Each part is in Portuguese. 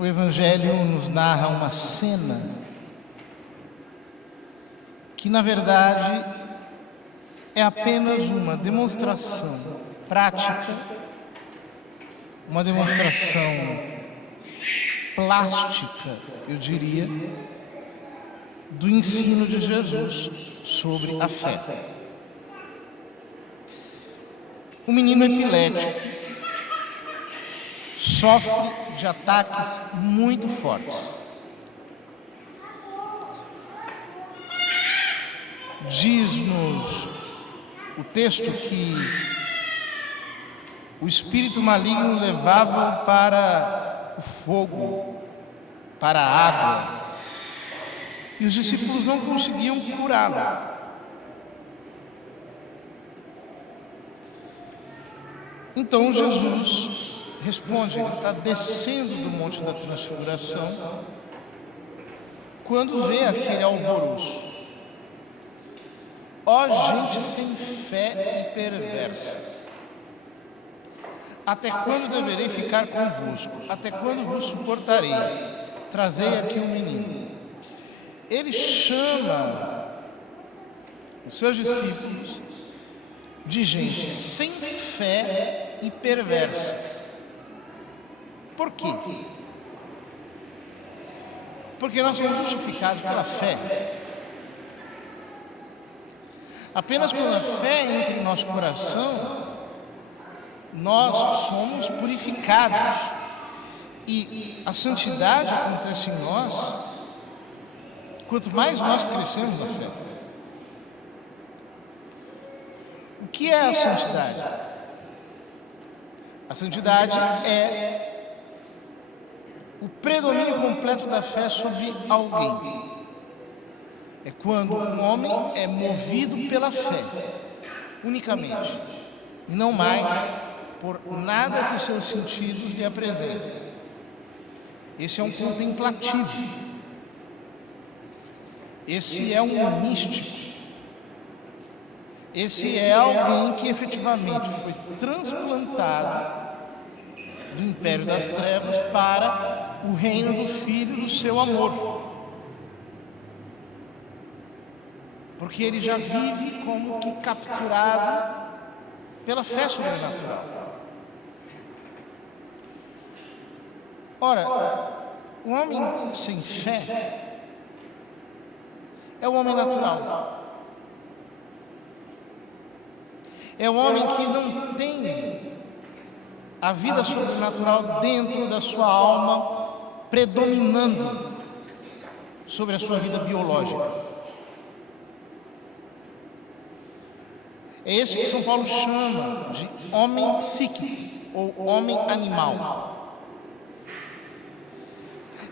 O Evangelho nos narra uma cena que, na verdade, é apenas uma demonstração prática, uma demonstração plástica, eu diria, do ensino de Jesus sobre a fé. O menino epilético sofre de ataques muito fortes. Diz-nos o texto que o espírito maligno levava-o para o fogo, para a água, e os discípulos não conseguiam curá-lo. Então Jesus responde, ele está descendo do Monte da Transfiguração, quando vê aquele alvoroço. Ó gente sem fé e perversa, até quando deverei ficar convosco? Até quando vos suportarei? Trazei aqui um menino. Ele chama os seus discípulos de gente sem fé e perversa. Por quê? Porque nós somos justificados pela fé. Apenas quando a fé entra em nosso coração, nós somos purificados. E a santidade acontece em nós quanto mais nós crescemos na fé. O que é a santidade? A santidade é o predomínio completo da fé sobre alguém. É quando um homem é movido pela fé, unicamente, e não mais por nada que os seus sentidos lhe apresentem. Esse é um contemplativo. Esse é um místico. Esse é alguém que efetivamente foi transplantado do império das trevas para o reino do Filho do seu amor. Porque ele já vive como que capturado pela fé sobrenatural. Ora, o homem sem fé é o homem natural. É o homem que não tem a vida sobrenatural dentro da sua alma predominando sobre a sua vida biológica. É esse que São Paulo chama de homem psíquico ou homem animal.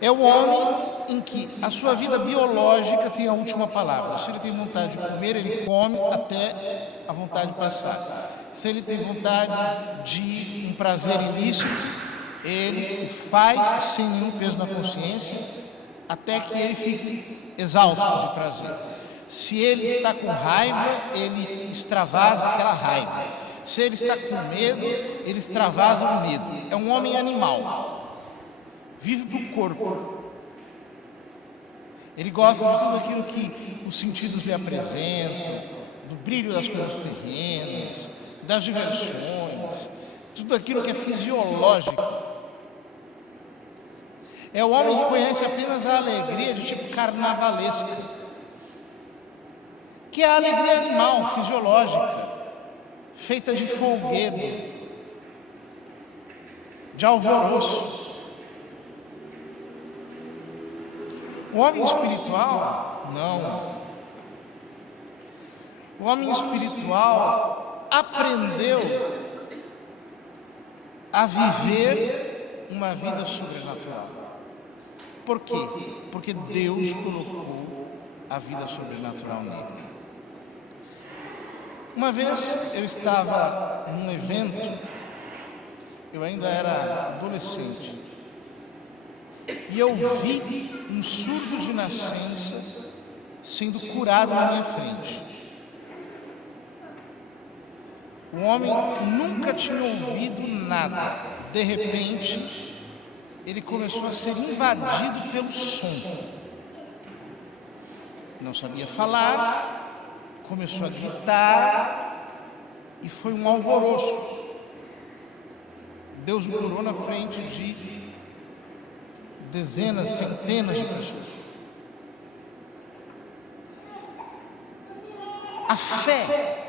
É o homem em que a sua vida biológica tem a última palavra. Se ele tem vontade de comer, ele come até a vontade passar. Se ele tem vontade de um prazer ilícito, ele o faz sem nenhum peso na consciência, até que ele fique exausto de prazer. Se ele está com raiva, ele extravasa aquela raiva. Se ele está com medo, ele extravasa o medo. É um homem animal. Vive para o corpo. Ele gosta de tudo aquilo que os sentidos lhe apresentam, do brilho das coisas terrenas, das diversões, tudo aquilo que é fisiológico. É o homem que conhece apenas a alegria de tipo carnavalesca, que é a alegria animal, fisiológica, feita de folguedo, de alvoroço. O homem espiritual, não. O homem espiritual aprendeu a viver uma vida sobrenatural. Por quê? Porque Deus colocou a vida sobrenatural nele. Uma vez eu estava num evento, eu ainda era adolescente, e eu vi um surdo de nascença sendo curado na minha frente. O homem nunca tinha ouvido nada. De repente, ele começou a ser invadido pelo som. Não sabia falar, começou a gritar e foi um alvoroço. Deus o curou na frente de dezenas, centenas de pessoas. A fé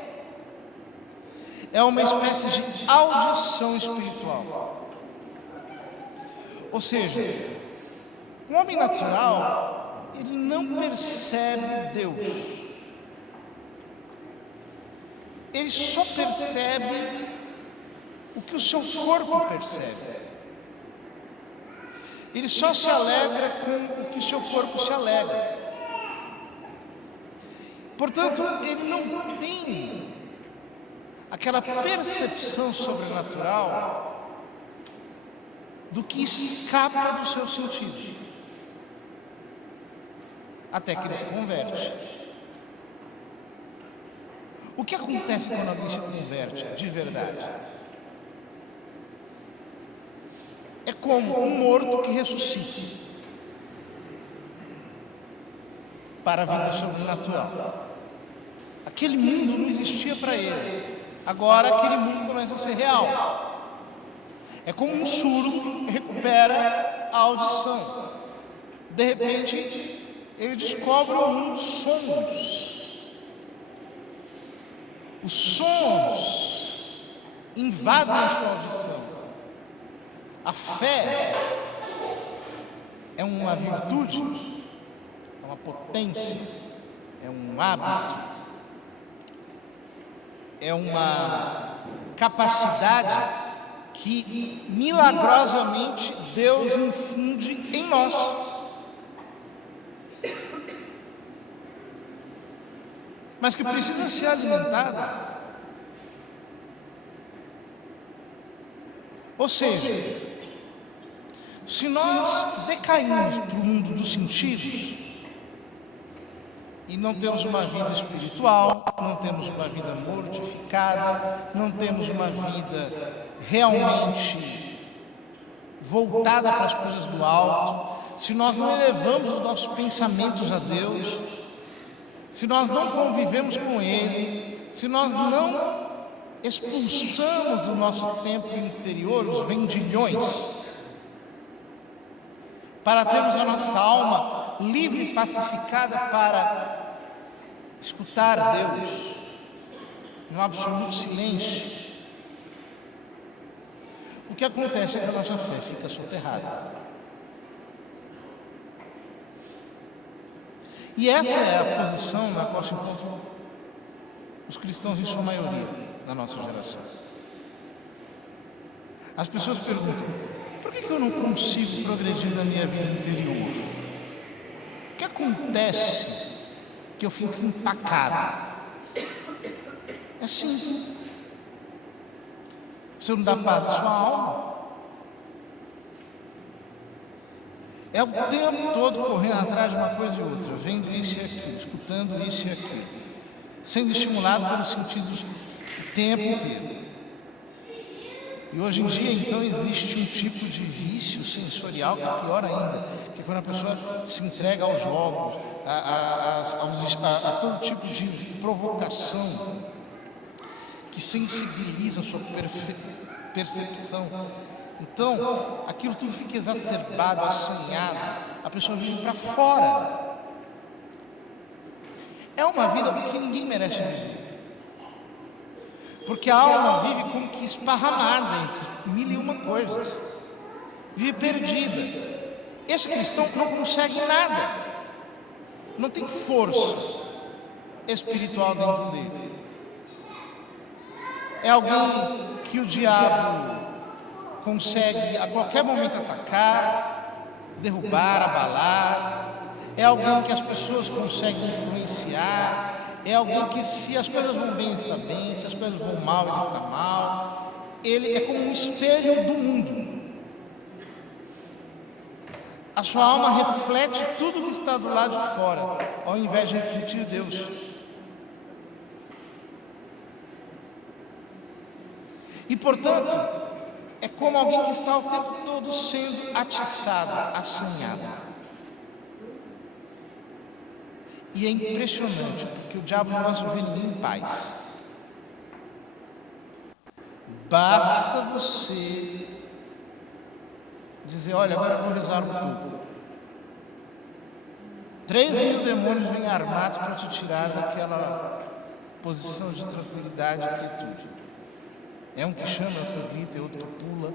é uma espécie de audição espiritual. Ou seja, o homem natural, ele não percebe Deus. Ele só percebe o que o seu corpo percebe. Ele só se alegra com o que o seu corpo se alegra. Portanto, ele não tem aquela percepção sobrenatural do que escapa dos seus sentidos, até que ele se converte. O que acontece quando alguém se converte de verdade? É como um morto que ressuscita para a vida sobrenatural. Aquele mundo não existia para ele. Agora aquele mundo começa a ser real. É como um surdo que recupera a audição. De repente, ele descobre o mundo dos sons. Os sons invadem a sua audição. A fé é uma virtude, é uma potência, é um hábito, é uma capacidade que milagrosamente Deus infunde em nós. Mas que precisa ser alimentada. Ou seja, se nós decaímos para o mundo dos sentidos e não temos uma vida espiritual, não temos uma vida mortificada, não temos uma vida realmente voltada para as coisas do alto, se nós não elevamos os nossos pensamentos a Deus, se nós não convivemos com Ele, se nós não expulsamos do nosso templo interior os vendilhões, para termos a nossa alma livre e pacificada para escutar Deus no absoluto silêncio, o que acontece é que a nossa fé fica soterrada. E essa é a posição na qual se encontram os cristãos em sua maioria da nossa geração. As pessoas perguntam: por que eu não consigo progredir na minha vida interior? O que acontece que eu fico empacado? É simples. Você não dá paz à sua alma. É o tempo todo correndo atrás de uma coisa e outra, vendo isso e aquilo, escutando isso e aquilo, sendo estimulado pelos sentidos o tempo inteiro. E hoje em dia, então, existe um tipo de vício sensorial que é pior ainda, que é quando a pessoa se entrega aos jogos, a todo tipo de provocação que sensibiliza a sua percepção. Então, aquilo tudo fica exacerbado, assanhado, a pessoa vive para fora. É uma vida que ninguém merece viver. Porque a alma vive como que esparramada entre mil e uma coisas. Vive perdida. Esse cristão não consegue nada. Não tem força espiritual dentro dele. É alguém que o diabo consegue a qualquer momento atacar, derrubar, abalar. É alguém que as pessoas conseguem influenciar. É alguém que, se as coisas vão bem, ele está bem, se as coisas vão mal, ele está mal. Ele é como um espelho do mundo. A sua alma reflete tudo que está do lado de fora, ao invés de refletir Deus. E, portanto, é como alguém que está o tempo todo sendo atiçado, assanhado. E é impressionante, porque o diabo não gosta de ver ninguém em paz. Basta você dizer, olha, agora eu vou rezar um pouco. 3.000 demônios vêm armados para te tirar daquela posição de tranquilidade e quietude. É um que chama, outro que grita, é outro que pula.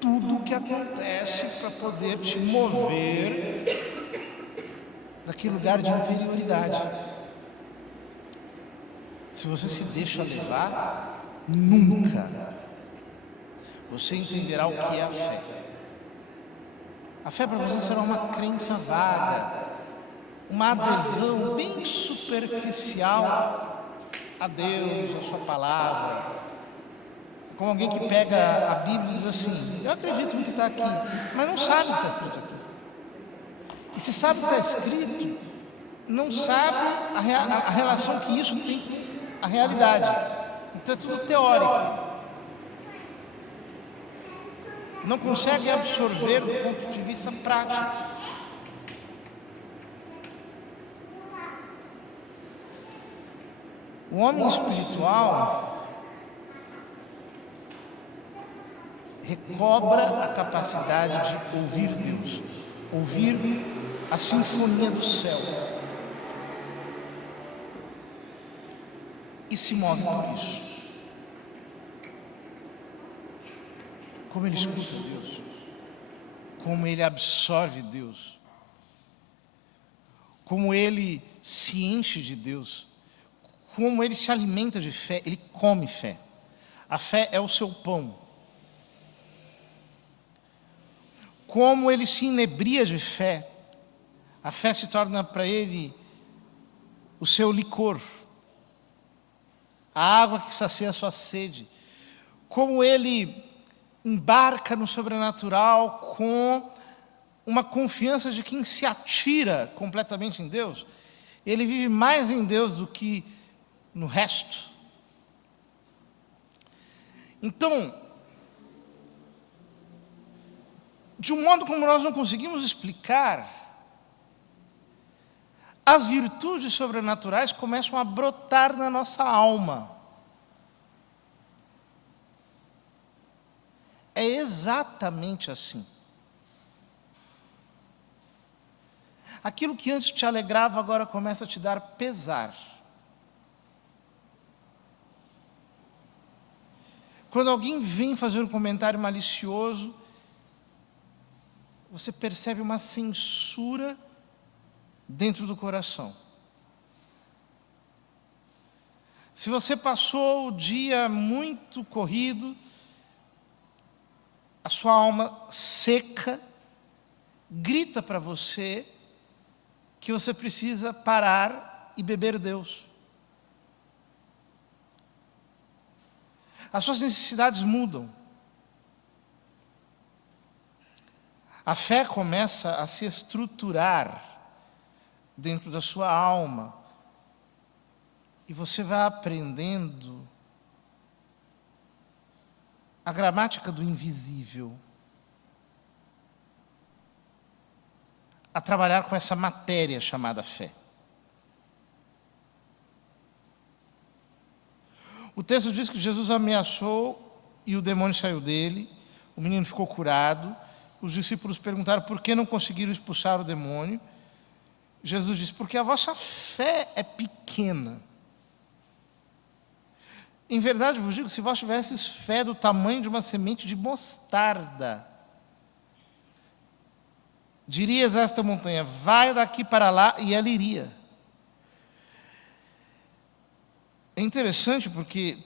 Tudo que acontece para poder te mover daquele lugar de interioridade. Se você se deixa levar, nunca você entenderá o que é a fé. A fé para você será uma crença vaga, uma adesão bem superficial a Deus, a sua palavra. Como alguém que pega a Bíblia e diz assim, eu acredito no que está aqui, mas não sabe o que está escrito aqui. E se sabe o que está escrito, não sabe a relação que isso tem à realidade. Então é tudo teórico. Não consegue absorver do ponto de vista prático. O homem espiritual recobra a capacidade de ouvir Deus, ouvir a sinfonia do céu e se move por isso. Como ele escuta Deus, como ele absorve Deus, como ele se enche de Deus, como ele se alimenta de fé, ele come fé. A fé é o seu pão. Como ele se inebria de fé, a fé se torna para ele o seu licor, a água que sacia a sua sede. Como ele embarca no sobrenatural com uma confiança de quem se atira completamente em Deus. Ele vive mais em Deus do que no resto. Então, de um modo como nós não conseguimos explicar, as virtudes sobrenaturais começam a brotar na nossa alma. É exatamente assim. Aquilo que antes te alegrava, agora começa a te dar pesar. Quando alguém vem fazer um comentário malicioso, você percebe uma censura dentro do coração. Se você passou o dia muito corrido, a sua alma seca, grita para você que você precisa parar e beber Deus. As suas necessidades mudam. A fé começa a se estruturar dentro da sua alma. E você vai aprendendo a gramática do invisível. A trabalhar com essa matéria chamada fé. O texto diz que Jesus ameaçou e o demônio saiu dele, o menino ficou curado. Os discípulos perguntaram por que não conseguiram expulsar o demônio. Jesus disse, porque a vossa fé é pequena. Em verdade vos digo, se vós tivesseis fé do tamanho de uma semente de mostarda, dirias a esta montanha, vai daqui para lá, e ela iria. É interessante porque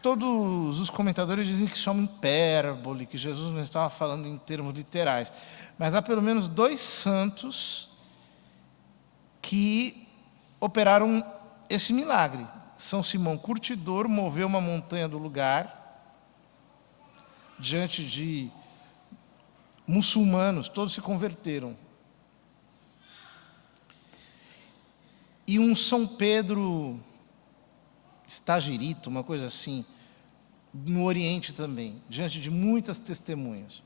todos os comentadores dizem que isso é uma hipérbole, que Jesus não estava falando em termos literais. Mas há pelo menos 2 santos que operaram esse milagre. São Simão Curtidor moveu uma montanha do lugar, diante de muçulmanos, todos se converteram. E um São Pedro Estagirito, uma coisa assim, no Oriente também, diante de muitas testemunhas.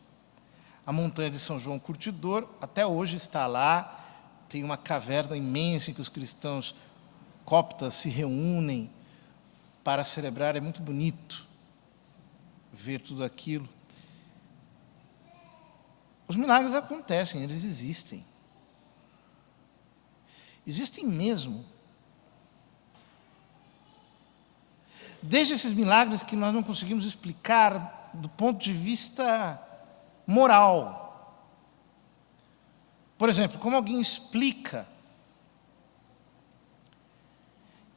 A montanha de São João Curtidor até hoje está lá, tem uma caverna imensa em que os cristãos coptas se reúnem para celebrar, é muito bonito ver tudo aquilo. Os milagres acontecem, eles existem. Existem mesmo. Desde esses milagres que nós não conseguimos explicar do ponto de vista moral. Por exemplo, como alguém explica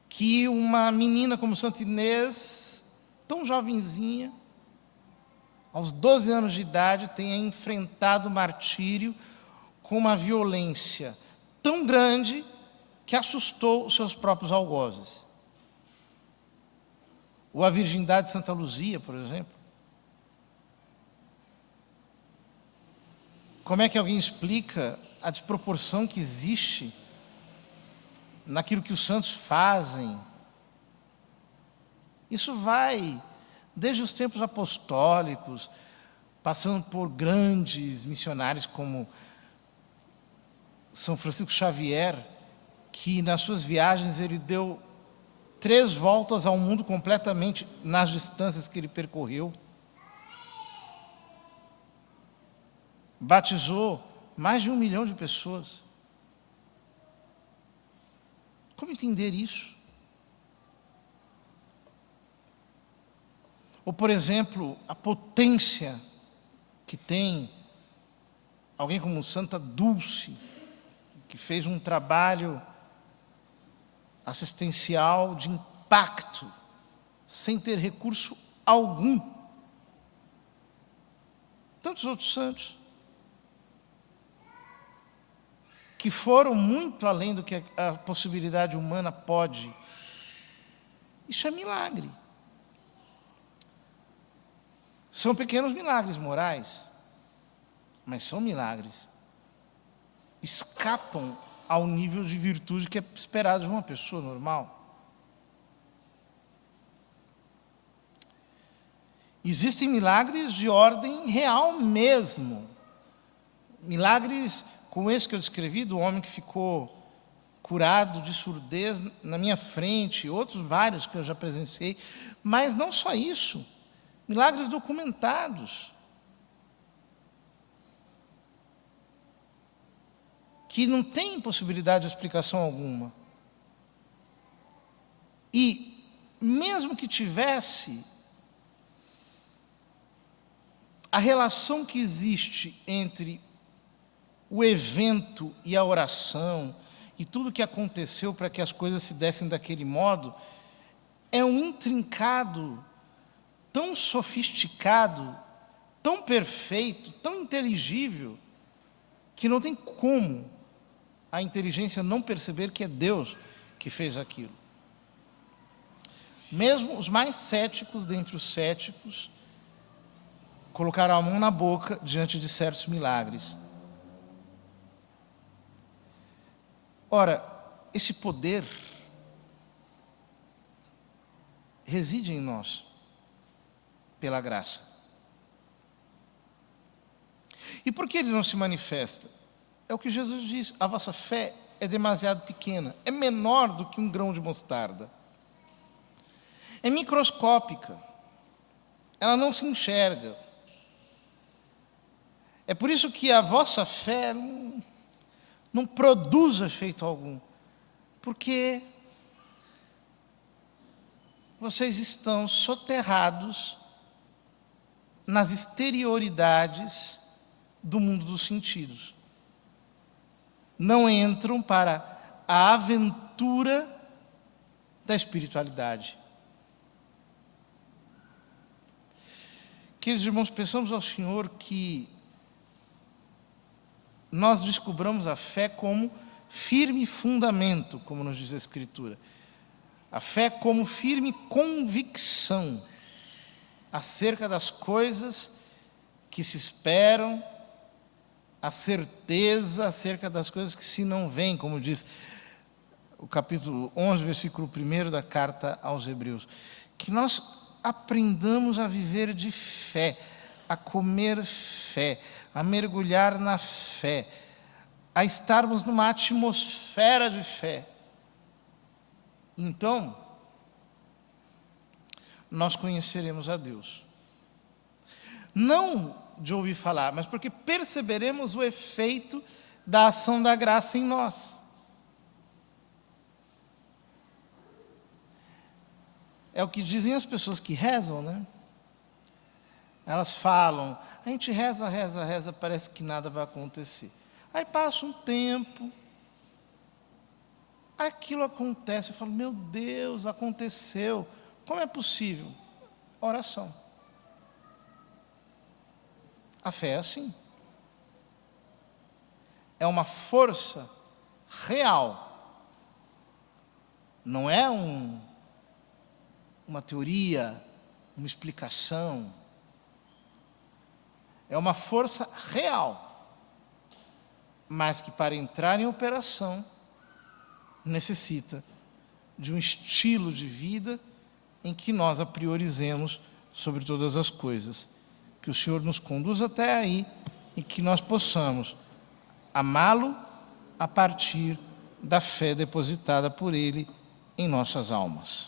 que uma menina como Santa Inês, tão jovenzinha, aos 12 anos de idade, tenha enfrentado o martírio com uma violência tão grande que assustou os seus próprios algozes? Ou a virgindade de Santa Luzia, por exemplo. Como é que alguém explica a desproporção que existe naquilo que os santos fazem? Isso vai desde os tempos apostólicos, passando por grandes missionários como São Francisco Xavier, que nas suas viagens ele deu 3 voltas ao mundo completamente nas distâncias que ele percorreu. Batizou mais de 1 milhão de pessoas. Como entender isso? Ou, por exemplo, a potência que tem alguém como Santa Dulce, que fez um trabalho assistencial de impacto, sem ter recurso algum. Tantos outros santos que foram muito além do que a possibilidade humana pode. Isso é milagre. São pequenos milagres morais, mas são milagres. Escapam ao nível de virtude que é esperado de uma pessoa normal. Existem milagres de ordem real mesmo. Milagres como esse que eu descrevi, do homem que ficou curado de surdez na minha frente, outros vários que eu já presenciei, mas não só isso, milagres documentados, que não tem possibilidade de explicação alguma. E, mesmo que tivesse, a relação que existe entre o evento e a oração, e tudo que aconteceu para que as coisas se dessem daquele modo, é um intrincado, tão sofisticado, tão perfeito, tão inteligível, que não tem como a inteligência não perceber que é Deus que fez aquilo. Mesmo os mais céticos dentre os céticos colocaram a mão na boca diante de certos milagres. Ora, esse poder reside em nós, pela graça. E por que ele não se manifesta? É o que Jesus diz: a vossa fé é demasiado pequena, é menor do que um grão de mostarda. É microscópica, ela não se enxerga. É por isso que a vossa fé não produz efeito algum, porque vocês estão soterrados nas exterioridades do mundo dos sentidos. Não entram para a aventura da espiritualidade. Queridos irmãos, peçamos ao Senhor que nós descobramos a fé como firme fundamento, como nos diz a Escritura. A fé como firme convicção acerca das coisas que se esperam, a certeza acerca das coisas que se não veem, como diz o capítulo 11, versículo 1 da carta aos Hebreus. Que nós aprendamos a viver de fé, a comer fé, a mergulhar na fé, a estarmos numa atmosfera de fé. Então, nós conheceremos a Deus. Não de ouvir falar, mas porque perceberemos o efeito da ação da graça em nós. É o que dizem as pessoas que rezam, né? Elas falam, a gente reza, reza, reza, parece que nada vai acontecer. Aí passa um tempo, aquilo acontece, eu falo, meu Deus, aconteceu. Como é possível? Oração. A fé é assim. É uma força real. Não é uma teoria, uma explicação. É uma força real. Mas que para entrar em operação, necessita de um estilo de vida em que nós a priorizemos sobre todas as coisas. Que o Senhor nos conduza até aí e que nós possamos amá-lo a partir da fé depositada por Ele em nossas almas.